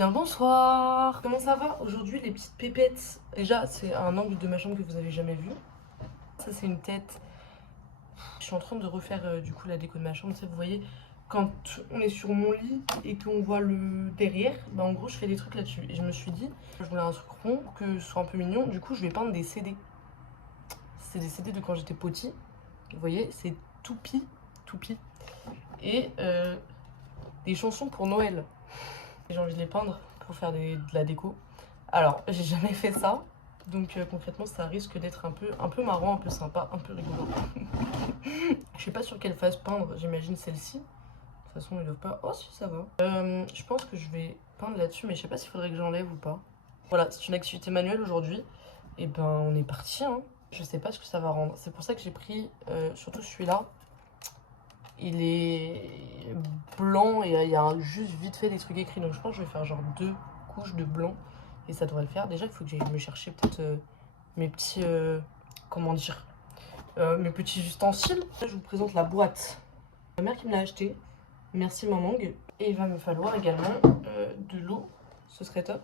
Bien bonsoir. Comment ça va? Aujourd'hui les petites pépettes. Déjà c'est un angle de ma chambre que vous avez jamais vu. Ça c'est une tête. Je suis en train de refaire du coup la déco de ma chambre. Tu sais, vous voyez quand on est sur mon lit et qu'on voit le derrière, bah en gros je fais des trucs là-dessus. Et je me suis dit, je voulais un truc rond, que ce soit un peu mignon. Du coup je vais peindre des CD. C'est des CD de quand j'étais petit. Vous voyez, c'est Toupie. Toupie. Et des chansons pour Noël. J'ai envie de les peindre pour faire de la déco. Alors, j'ai jamais fait ça, donc concrètement, ça risque d'être un peu marrant, un peu sympa, un peu rigolo. Je sais pas sur quelle face peindre, j'imagine celle-ci. De toute façon, ils doivent pas... Oh si, ça va. Je pense que je vais peindre là-dessus, mais je sais pas s'il faudrait que j'enlève ou pas. Voilà, c'est une activité manuelle aujourd'hui. Et ben, on est parti, hein. Je sais pas ce que ça va rendre. C'est pour ça que j'ai pris surtout celui-là. Il est blanc et il y a juste vite fait des trucs écrits. Donc je pense que je vais faire genre 2 couches de blanc. Et ça devrait le faire. Déjà, il faut que j'aille me chercher peut-être mes petits... comment dire mes petits ustensiles. Là, je vous présente la boîte. Ma mère qui me l'a acheté. Merci maman. Et il va me falloir également de l'eau. Ce serait top.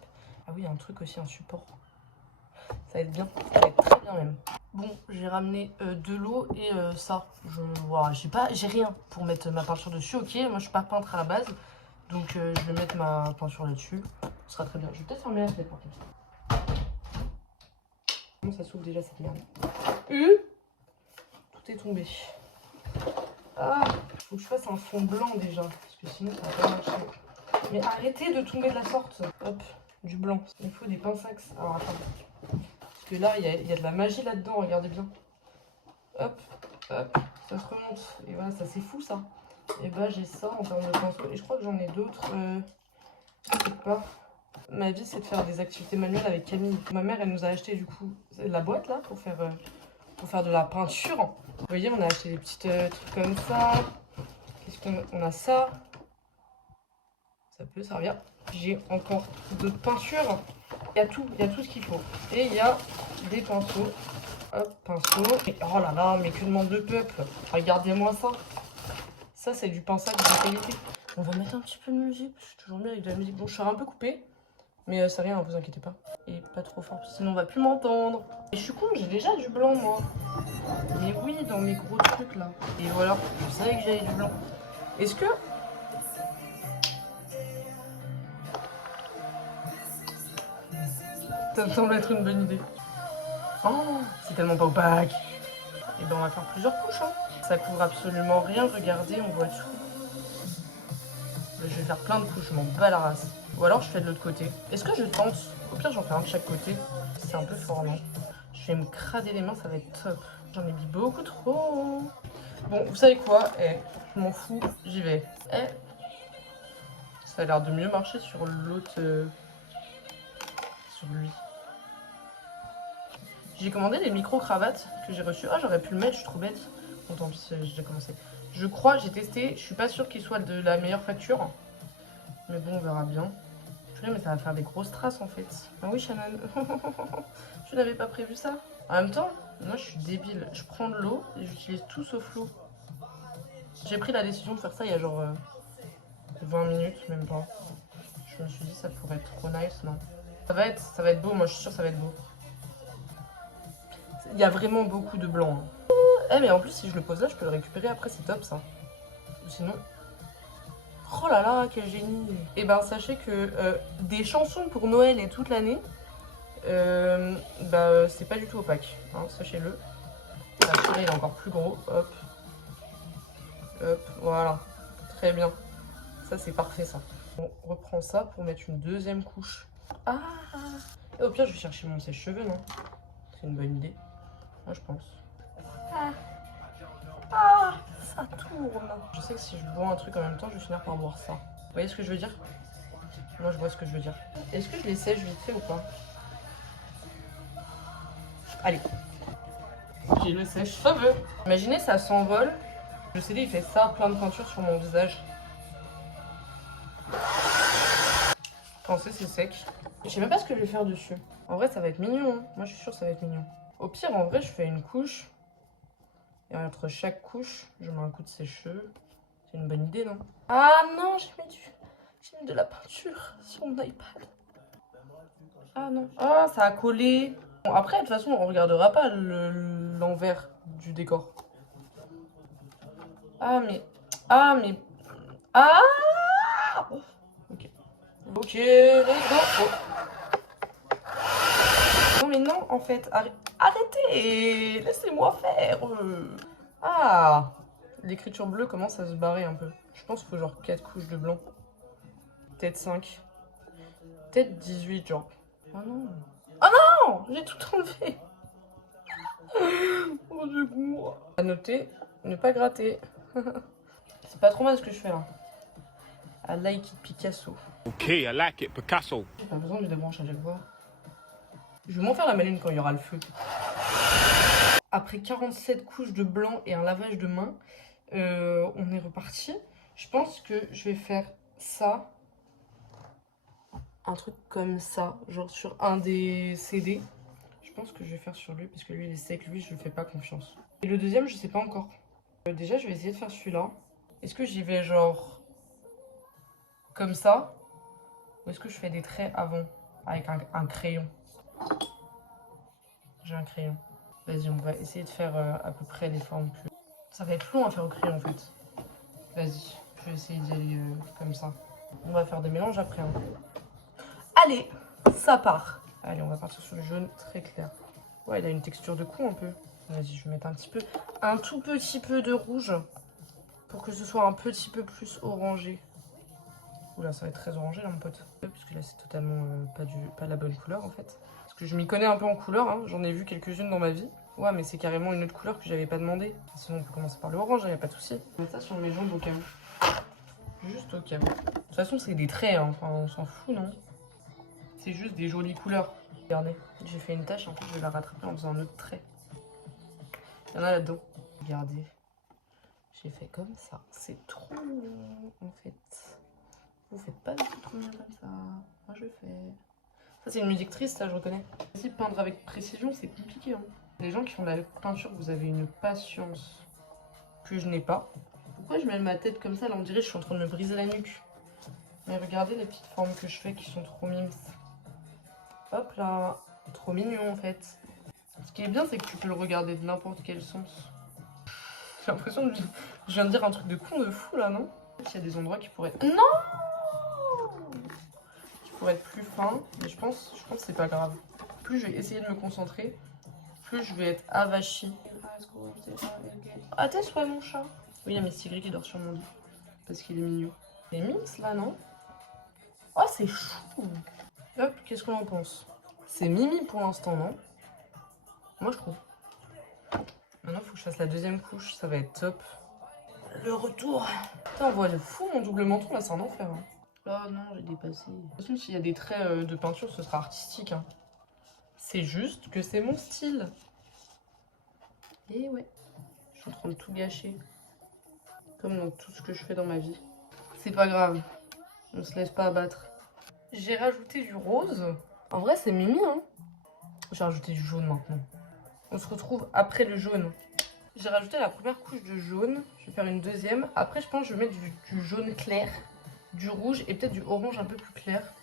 Ah oui, un truc aussi, un support. Ça va être bien. Ça va être très bien même. Bon, j'ai ramené de l'eau et ça. Voilà, j'ai rien pour mettre ma peinture dessus. Ok, moi je suis pas peintre à la base. Donc je vais mettre ma peinture là-dessus. Ce sera très bien. Je vais peut-être fermer la fenêtre par contre. Comment ça s'ouvre déjà cette merde? Tout est tombé. Ah, faut que je fasse un fond blanc déjà. Parce que sinon ça va pas marcher. Mais arrêtez de tomber de la sorte. Hop, du blanc. Il faut des pinces axe. Alors attends. Parce que là, il y a de la magie là-dedans, regardez bien. Hop, hop, ça se remonte. Et voilà, ça c'est fou ça. Et bah j'ai ça en termes de pinceau. Et je crois que j'en ai d'autres quelque part. Ma vie c'est de faire des activités manuelles avec Camille. Ma mère elle nous a acheté du coup la boîte là pour faire de la peinture. Vous voyez, on a acheté des petits trucs comme ça. Qu'est-ce qu'on a ça? Ça peut servir. J'ai encore d'autres peintures. Il y a tout ce qu'il faut. Et il y a des pinceaux. Hop, pinceau. Et, oh là là, mais que demande de peuple. Regardez-moi ça. Ça, c'est du pinçage de qualité. On va mettre un petit peu de musique. Je suis toujours bien avec de la musique. Bon, je serai un peu coupée. Mais c'est rien, vous inquiétez pas. Et pas trop fort, sinon on va plus m'entendre. Et je suis con, j'ai déjà du blanc, moi. Mais oui, dans mes gros trucs, là. Et voilà, je savais que j'avais du blanc. Est-ce que... ça me semble être une bonne idée. Oh, c'est tellement pas opaque. Et ben on va faire plusieurs couches, hein. Ça couvre absolument rien, regardez, on voit tout. Je vais faire plein de couches, je m'en bats la race. Ou alors je fais de l'autre côté. Est-ce que je tente? Au pire j'en fais un de chaque côté. C'est un peu fort, non? Je vais me crader les mains, ça va être top. J'en ai mis beaucoup trop. Bon, vous savez quoi? Je m'en fous, j'y vais. Ça a l'air de mieux marcher sur l'autre... sur lui. J'ai commandé des micro-cravates que j'ai reçues. Ah, j'aurais pu le mettre, je suis trop bête. Bon, tant pis, j'ai déjà commencé. Je crois, j'ai testé, je suis pas sûre qu'il soit de la meilleure facture. Mais bon, on verra bien. Mais ça va faire des grosses traces en fait. Ah oui, Shannon. Je n'avais pas prévu ça. En même temps, moi je suis débile. Je prends de l'eau et j'utilise tout sauf l'eau. J'ai pris la décision de faire ça il y a genre 20 minutes, même pas. Je me suis dit ça pourrait être trop nice, non? Ça va être beau, moi je suis sûre que ça va être beau. Il y a vraiment beaucoup de blanc. Hein. Mais en plus si je le pose là, je peux le récupérer après, c'est top ça. Ou sinon... Oh là là, quel génie! Et ben sachez que des chansons pour Noël et toute l'année, c'est pas du tout opaque, hein, sachez-le. Celui-là il est encore plus gros, hop, hop, voilà, très bien. Ça c'est parfait ça. On reprend ça pour mettre une deuxième couche. Ah! Et au pire je vais chercher mon sèche-cheveux, non? C'est une bonne idée, moi je pense. Ah! Ça tourne! Je sais que si je bois un truc en même temps, je vais finir par boire ça. Vous voyez ce que je veux dire? Moi je vois ce que je veux dire. Est-ce que je les sèche vite fait ou pas? Allez. J'ai le sèche-cheveux. Imaginez, ça s'envole. Le CD, il fait ça, plein de peinture sur mon visage. Pensez, c'est sec. Je sais même pas ce que je vais faire dessus. En vrai, ça va être mignon. Hein. Moi, je suis sûre que ça va être mignon. Au pire, en vrai, je fais une couche. Et entre chaque couche, je mets un coup de sèche-cheveux. C'est une bonne idée, non? Ah non, J'ai mis de la peinture sur mon iPad. Ah non. Ah, ça a collé. Bon, après, de toute façon, on regardera pas l'envers du décor. Ah, mais... Ah, mais... Ah. Ok. Ok, let's go. Oh. Non, mais non, en fait. Arrêtez. Laissez-moi faire. Ah. L'écriture bleue commence à se barrer un peu. Je pense qu'il faut genre 4 couches de blanc. Peut-être 5. Peut-être 18, genre. Oh non. Oh non. J'ai tout enlevé. Oh, du coup. À noter, ne pas gratter. C'est pas trop mal ce que je fais là. I like it Picasso. Ok, I like it Picasso. J'ai pas besoin de débrancher à chaque fois. Je vais m'en faire la maline quand il y aura le feu. Après 47 couches de blanc et un lavage de main, on est reparti. Je pense que je vais faire ça. Un truc comme ça, genre sur un des CD. Je pense que je vais faire sur lui parce que lui il est sec, lui je lui fais pas confiance. Et le deuxième, je sais pas encore. Déjà, je vais essayer de faire celui-là. Est-ce que j'y vais genre comme ça? Ou est-ce que je fais des traits avant avec un crayon? J'ai un crayon. Vas-y, on va essayer de faire à peu près les formes que... Ça va être long à faire au crayon en fait. Vas-y, je vais essayer d'y aller comme ça. On va faire des mélanges après. Hein. Allez, ça part. Allez, on va partir sur le jaune très clair. Ouais, il a une texture de cou un peu. Vas-y, je vais mettre un tout petit peu de rouge pour que ce soit un petit peu plus orangé. Oula, ça va être très orangé là, mon pote. Parce que là, c'est totalement pas la bonne couleur en fait. Parce que je m'y connais un peu en couleur, hein. J'en ai vu quelques-unes dans ma vie. Ouais, mais c'est carrément une autre couleur que j'avais pas demandé. Sinon, on peut commencer par le orange, il n'y a pas de souci. Je vais mettre ça sur mes jambes au cas où. Juste au cas où. De toute façon, c'est des traits, hein. Enfin, on s'en fout, non? C'est juste des jolies couleurs. Regardez, j'ai fait une tache, en fait, je vais la rattraper en faisant un autre trait. Il y en a là-dedans. Regardez. J'ai fait comme ça. C'est trop mignon, en fait. Vous faites pas du tout trop mignon comme ça. Moi, je fais... Ça, c'est une musique triste, ça, je reconnais. Si peindre avec précision, c'est compliqué. Hein. Les gens qui font de la peinture, vous avez une patience que je n'ai pas. Pourquoi je mets ma tête comme ça? Là, on dirait que je suis en train de me briser la nuque. Mais regardez les petites formes que je fais qui sont trop mimes. Hop là. Trop mignon, en fait. Ce qui est bien, c'est que tu peux le regarder de n'importe quel sens. J'ai l'impression que je viens de dire un truc de con de fou, là, non? Il y a des endroits qui pourraient être... Non! Pour être plus fin, mais je pense que c'est pas grave. Plus je vais essayer de me concentrer, plus je vais être avachie. Ah, t'es soit mon chat. Oui, il y a mes tigris qui dort sur mon lit. Parce qu'il est mignon. C'est mimes là, non? Oh, c'est chou. Hop, qu'est-ce qu'on en pense? C'est mimi pour l'instant, non? Moi, je trouve. Maintenant, il faut que je fasse la deuxième couche, ça va être top. Le retour. Putain, on voit de fou mon double menton, là, c'est un enfer. Hein. Oh non, j'ai dépassé. De toute façon, s'il y a des traits de peinture, ce sera artistique. Hein. C'est juste que c'est mon style. Et ouais, je suis en train de tout gâcher. Comme dans tout ce que je fais dans ma vie. C'est pas grave, on se laisse pas abattre. J'ai rajouté du rose. En vrai, c'est mimi, hein. J'ai rajouté du jaune maintenant. On se retrouve après le jaune. J'ai rajouté la première couche de jaune. Je vais faire une deuxième. Après, je pense que je vais mettre du jaune clair, du rouge et peut-être du orange un peu plus clair.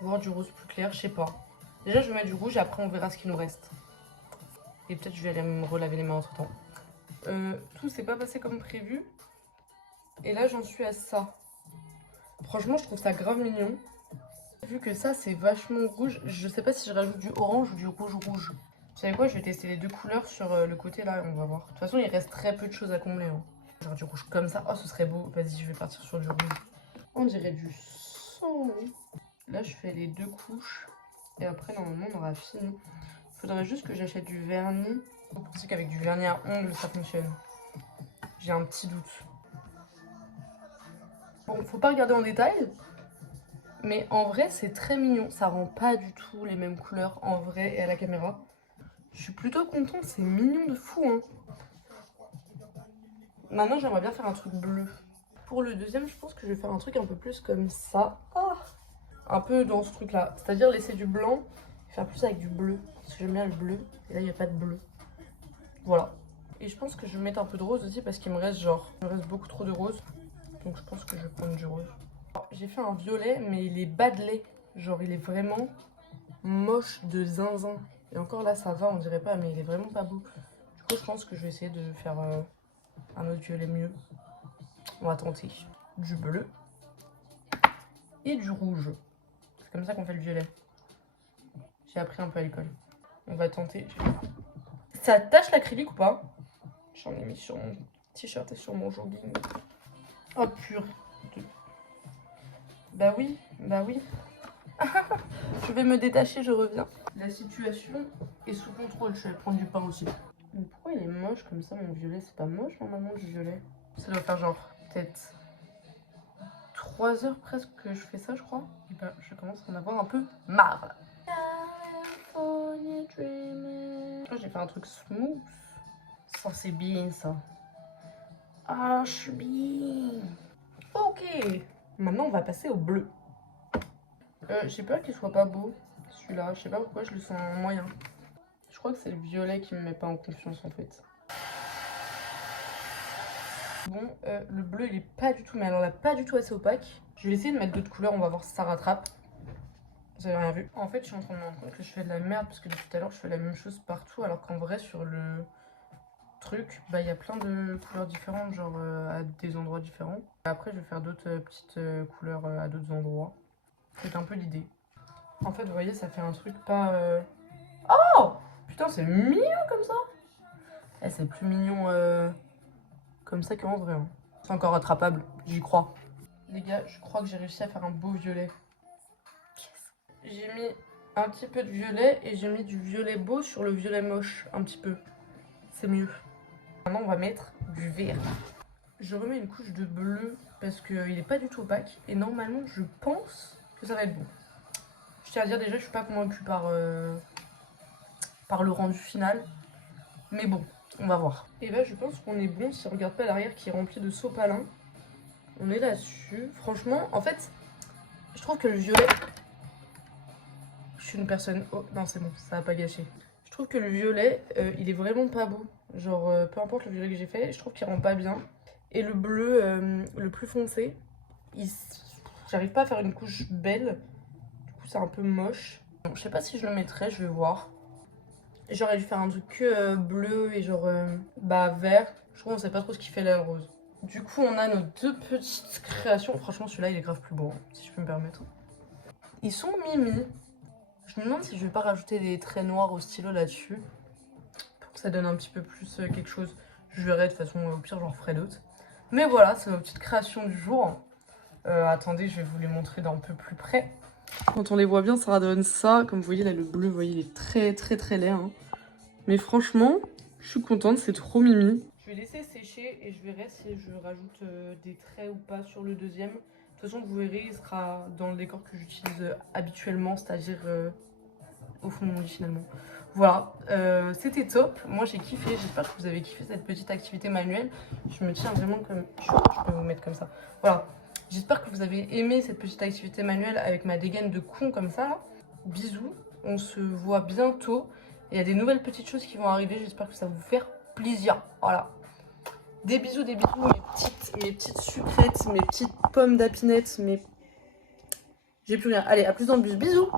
Voire du rose plus clair, je sais pas. Déjà, je vais mettre du rouge et après, on verra ce qu'il nous reste. Et peut-être je vais aller me relaver les mains entre temps. Tout s'est pas passé comme prévu. Et là, j'en suis à ça. Franchement, je trouve ça grave mignon. Vu que ça, c'est vachement rouge, je sais pas si je rajoute du orange ou du rouge rouge. Vous savez quoi, je vais tester les deux couleurs sur le côté là et on va voir. De toute façon, il reste très peu de choses à combler. Hein. Genre du rouge comme ça. Oh, ce serait beau. Vas-y, je vais partir sur du rouge. On dirait du sang. Là, je fais les deux couches. Et après, normalement, on aura fini. Il faudrait juste que j'achète du vernis. Vous pensez qu'avec du vernis à ongles, ça fonctionne? J'ai un petit doute. Bon, faut pas regarder en détail. Mais en vrai, c'est très mignon. Ça rend pas du tout les mêmes couleurs en vrai et à la caméra. Je suis plutôt contente. C'est mignon de fou. Hein. Maintenant, j'aimerais bien faire un truc bleu. Pour le deuxième, je pense que je vais faire un truc un peu plus comme ça. Ah, un peu dans ce truc-là. C'est-à-dire laisser du blanc et faire plus avec du bleu. Parce que j'aime bien le bleu. Et là, il n'y a pas de bleu. Voilà. Et je pense que je vais mettre un peu de rose aussi parce qu'il me reste genre... Il me reste beaucoup trop de rose. Donc je pense que je vais prendre du rose. J'ai fait un violet, mais il est bas de lait. Genre, il est vraiment moche de zinzin. Et encore là, ça va, on dirait pas, mais il est vraiment pas beau. Du coup, je pense que je vais essayer de faire un autre violet mieux. On va tenter du bleu et du rouge. C'est comme ça qu'on fait le violet. J'ai appris un peu à l'école. On va tenter. Ça tache l'acrylique ou pas? J'en ai mis sur mon t-shirt et sur mon jogging. Oh pur. Bah oui, bah oui. Je vais me détacher, je reviens. La situation est sous contrôle, je vais prendre du pain aussi. Mais pourquoi il est moche comme ça mon violet? C'est pas moche normalement du violet. Ça doit faire genre peut-être 3 heures presque que je fais ça je crois. Et bah je commence à en avoir un peu marre. Oh, j'ai fait un truc smooth. Ça c'est bien ça. Ah je suis bien. Ok. Maintenant on va passer au bleu. J'ai peur qu'il soit pas beau celui-là. Je sais pas pourquoi je le sens moyen. Je crois que c'est le violet qui me met pas en confiance en fait. Bon, le bleu il est pas du tout, mais alors là pas du tout assez opaque. Je vais essayer de mettre d'autres couleurs, on va voir si ça rattrape. Vous avez rien vu. En fait je suis en train de me rendre compte que je fais de la merde parce que depuis tout à l'heure je fais la même chose partout alors qu'en vrai sur le truc, bah il y a plein de couleurs différentes, genre à des endroits différents. Après je vais faire d'autres petites couleurs à d'autres endroits. C'est un peu l'idée. En fait vous voyez ça fait un truc pas... Oh putain c'est mignon comme ça. Eh, c'est plus mignon comme ça qu'en vrai. Hein. C'est encore rattrapable, j'y crois. Les gars, je crois que j'ai réussi à faire un beau violet. J'ai mis un petit peu de violet et j'ai mis du violet beau sur le violet moche, un petit peu. C'est mieux. Maintenant, on va mettre du vert. Je remets une couche de bleu parce qu'il n'est pas du tout opaque. Et normalement, je pense que ça va être bon. Je tiens à dire déjà, je suis pas convaincue par le rendu final. Mais bon, on va voir. Et bah, je pense qu'on est bon si on regarde pas l'arrière qui est rempli de sopalin. On est là-dessus. Franchement, en fait, je trouve que le violet... Je suis une personne... Oh, non, c'est bon, ça va pas gâcher. Je trouve que le violet, il est vraiment pas beau. Genre, peu importe le violet que j'ai fait, je trouve qu'il rend pas bien. Et le bleu, le plus foncé, j'arrive pas à faire une couche belle. Du coup, c'est un peu moche. Bon, je sais pas si je le mettrai, je vais voir. J'aurais dû faire un truc que bleu et genre vert. Je trouve qu'on sait pas trop ce qui fait l'aile rose. Du coup, on a nos deux petites créations. Franchement, celui-là, il est grave plus beau, hein, si je peux me permettre. Ils sont mimi. Je me demande si je vais pas rajouter des traits noirs au stylo là-dessus. Pour que ça donne un petit peu plus quelque chose. Je verrai de toute façon, au pire, j'en ferai d'autres. Mais voilà, c'est nos petites créations du jour. Attendez, je vais vous les montrer d'un peu plus près. Quand on les voit bien, ça donne ça. Comme vous voyez, là, le bleu, vous voyez, il est très laid. Hein. Mais franchement, je suis contente, c'est trop mimi. Je vais laisser sécher et je verrai si je rajoute des traits ou pas sur le deuxième. De toute façon, vous verrez, il sera dans le décor que j'utilise habituellement, c'est-à-dire au fond de mon lit finalement. Voilà, c'était top. Moi, j'ai kiffé. J'espère que vous avez kiffé cette petite activité manuelle. Je me tiens vraiment comme... Je peux vous mettre comme ça. Voilà. J'espère que vous avez aimé cette petite activité manuelle avec ma dégaine de con comme ça. Là. Bisous. On se voit bientôt. Il y a des nouvelles petites choses qui vont arriver. J'espère que ça va vous faire plaisir. Voilà. Des bisous, mes petites sucrètes, mes petites pommes d'apinette, mes... J'ai plus rien. Allez, à plus dans le bus. Bisous.